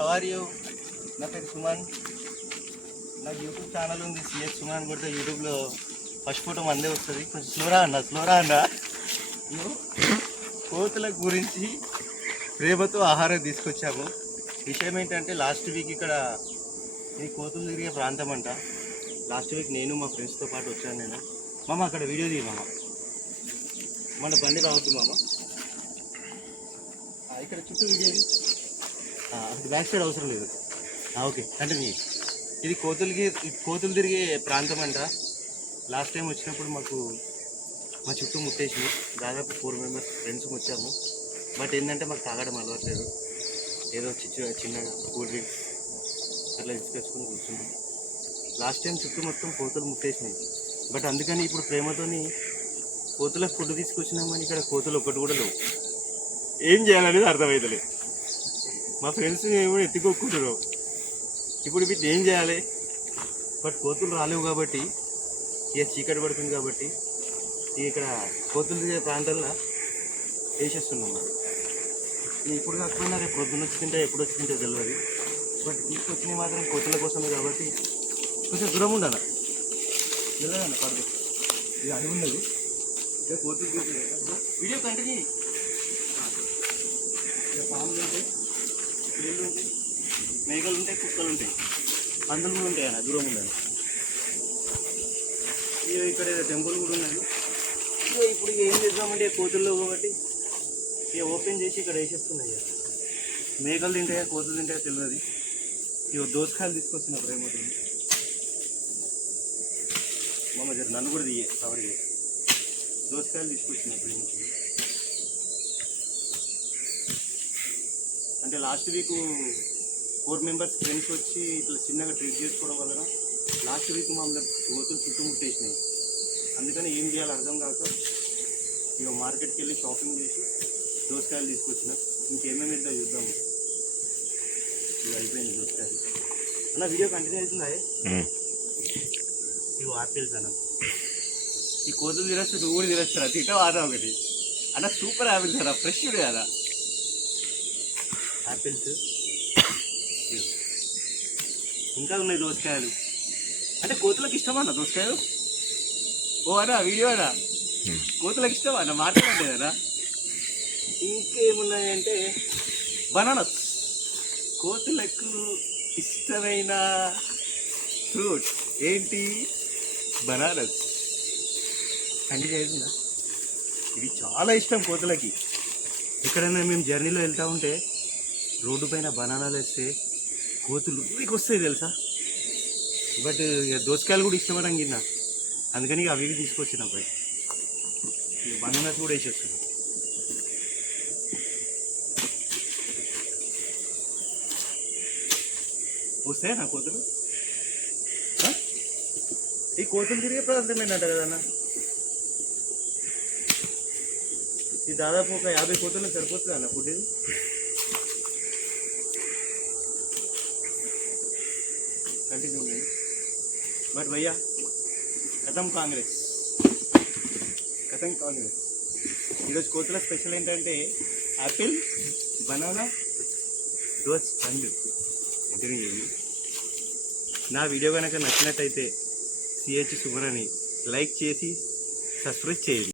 How are you నా పేరు సుమన్. నాకు యూట్యూబ్ ఛానల్ ఉంది సిఎస్ సుమన్ అని కొడితే యూట్యూబ్లో ఫస్ట్ ఫోటో మందే వస్తుంది. కొంచెం స్లోరా అన్న స్లోరా అన్న. కోతుల గురించి ప్రేమతో ఆహారం తీసుకొచ్చాము. విషయం ఏంటంటే లాస్ట్ వీక్ ఇక్కడ ఇది కోతులు తిరిగే ప్రాంతం అంట. లాస్ట్ వీక్ నేను మా ఫ్రెండ్స్తో పాటు వచ్చాను నేను. మామ అక్కడ వీడియో తీయ మామ. మన బండి రావద్దు మామ. ఇక్కడ చుట్టూ వీడియో బ్యాక్ సైడ్ అవసరం లేదు. ఓకే కంటిన్యూ ఇది కోతులకి కోతులు తిరిగే ప్రాంతం అంట. లాస్ట్ టైం వచ్చినప్పుడు మాకు మా చుట్టూ ముట్టేసింది దాదాపు ఫోర్ మెంబర్స్ ఫ్రెండ్స్ వచ్చాము బట్ ఏంటంటే మాకు తాగడం అలవాట్లేదు. ఏదో చిన్న చిన్న కూల్ డ్రింక్స్ అట్లా తీసుకొచ్చుకొని కూర్చున్నాం. లాస్ట్ టైం చుట్టూ మొత్తం కోతులు ముట్టేసినాయి. బట్ అందుకని ఇప్పుడు ప్రేమతోని కోతులకు ఫుడ్ తీసుకొచ్చినాం కానీ ఇక్కడ కోతులు ఒక్కటి కూడా లేవు. ఏం చేయాలనేది అర్థమవుతలేదు మా ఫ్రెండ్స్ కూడా ఎత్తుకోకుంటున్నాం ఇప్పుడు వీటిని ఏం చేయాలి? బట్ కోతులు రాలేవు కాబట్టి ఇక చీకటి పడుతుంది కాబట్టి ఇక్కడ కోతులు తిరిగే ప్రాంతాల్లో వేసేస్తున్నాం మనం. ఇప్పుడు కాకపోయినా రేపు పొద్దున్న వచ్చింటే ఎప్పుడు వచ్చింటే తెలియదు బట్ తీసుకొచ్చినవి మాత్రం కోతుల కోసమే కాబట్టి కొంచెం దూరం ఉండాలి? వెళ్ళదన్న ఇది అది ఉన్నది. ఇక కోతులు వీడియో కంటిన్యూ చెయ్యి. ఇక పాములు ఉంటాయి నీళ్ళు ఉంటాయి మేకలు ఉంటాయి కుక్కలు ఉంటాయి పందులు కూడా ఉంటాయి అన్న దూరం ఉండాలి. ఇక ఇక్కడ టెంపుల్ కూడా ఉన్నది ఇక ఇప్పుడు ఏం చేద్దామంటే కోతుల్లో కాబట్టి ఇక ఓపెన్ చేసి ఇక్కడ వేసేస్తున్నాయి మేకలు తింటాయా కోతులు తింటాయా తెలియదు ఇక దోసకాయలు తీసుకొస్తున్నా ప్రేమతో మమ్మ జర నన్ను కూడా తీయ కవర్ చేయ దోసకాయలు తీసుకొచ్చిన ప్రేమతో అంటే last week four members friends వచ్చి ఇట్లా చిన్నగా ట్రీట్ చేసుకోవడం వలన లాస్ట్ వీక్ మమ్మల్ని కోతులు చుట్టుముట్టేసినాయి. అందుకని ఏం చేయాలో అర్థం కాక ఇక మార్కెట్కి వెళ్ళి షాపింగ్ చేసి దోసకాయలు తీసుకొచ్చిన. ఇంకేమేమి వెళ్తా చూద్దాము ఇవి అయిపోయింది దోసకాయలు. అన్న వీడియో కంటిన్యూ అవుతుందా ఇవి ఆపిల్స్ అన్న. ఈ కోతులు తిరచ్చు నువ్వు కూడా తిరచ్చు తింటే వాదా ఒకటి. అన్న సూపర్ ఆపిల్స్ అన్న ఫ్రెష్ కదా ఆపిల్స్. ఇంకా ఉన్నాయి దోసకాయలు. అంటే కోతులకు ఇష్టమన్నా దోసకాయలు? ఓ అన్న వీడియో అన్న. కోతులకు ఇష్టం అన్న? మాట్లాడలేదన్నా ఇంకేమున్నాయంటే బనానస్. కోతులకు ఇష్టమైన ఫ్రూట్ ఏంటి? బనారస్ అవుతుందా ఇది చాలా ఇష్టం కోతులకి. ఎక్కడైనా మేము జర్నీలో వెళ్తూ ఉంటే రోడ్డు పైన బనానాలు వేస్తే కోతులు ఊరికి వస్తాయి తెలుసా? బట్ ఇక దోసకాయలు కూడా ఇష్టపడం గిన్న. అందుకని ఇక అవి ఇవి తీసుకొచ్చిన పోయి. బనానాస్ కూడా వేసేస్తున్నాం. వస్తాయా నా కోతులు? ఆ? ఈ కోతులు తిరిగే ప్రాంతమేనంట కదన్నా ఇది దాదాపు ఒక యాభై కోతులు సరిపోతుంది అన్న ఫుడ్ ఇది? కంటిన్యూ బట్ భయ్యా కథం కాంగ్రెస్ కథం కాంగ్రెస్ ఈరోజు కోతుల స్పెషల్ ఏంటంటే యాపిల్ బనానా రోజ్ పండు కంటిన్యూ చేయండి. నా వీడియో కనుక నచ్చినట్టయితే సిహెచ్ సుమరని లైక్ చేసి సబ్స్క్రైబ్ చేయండి.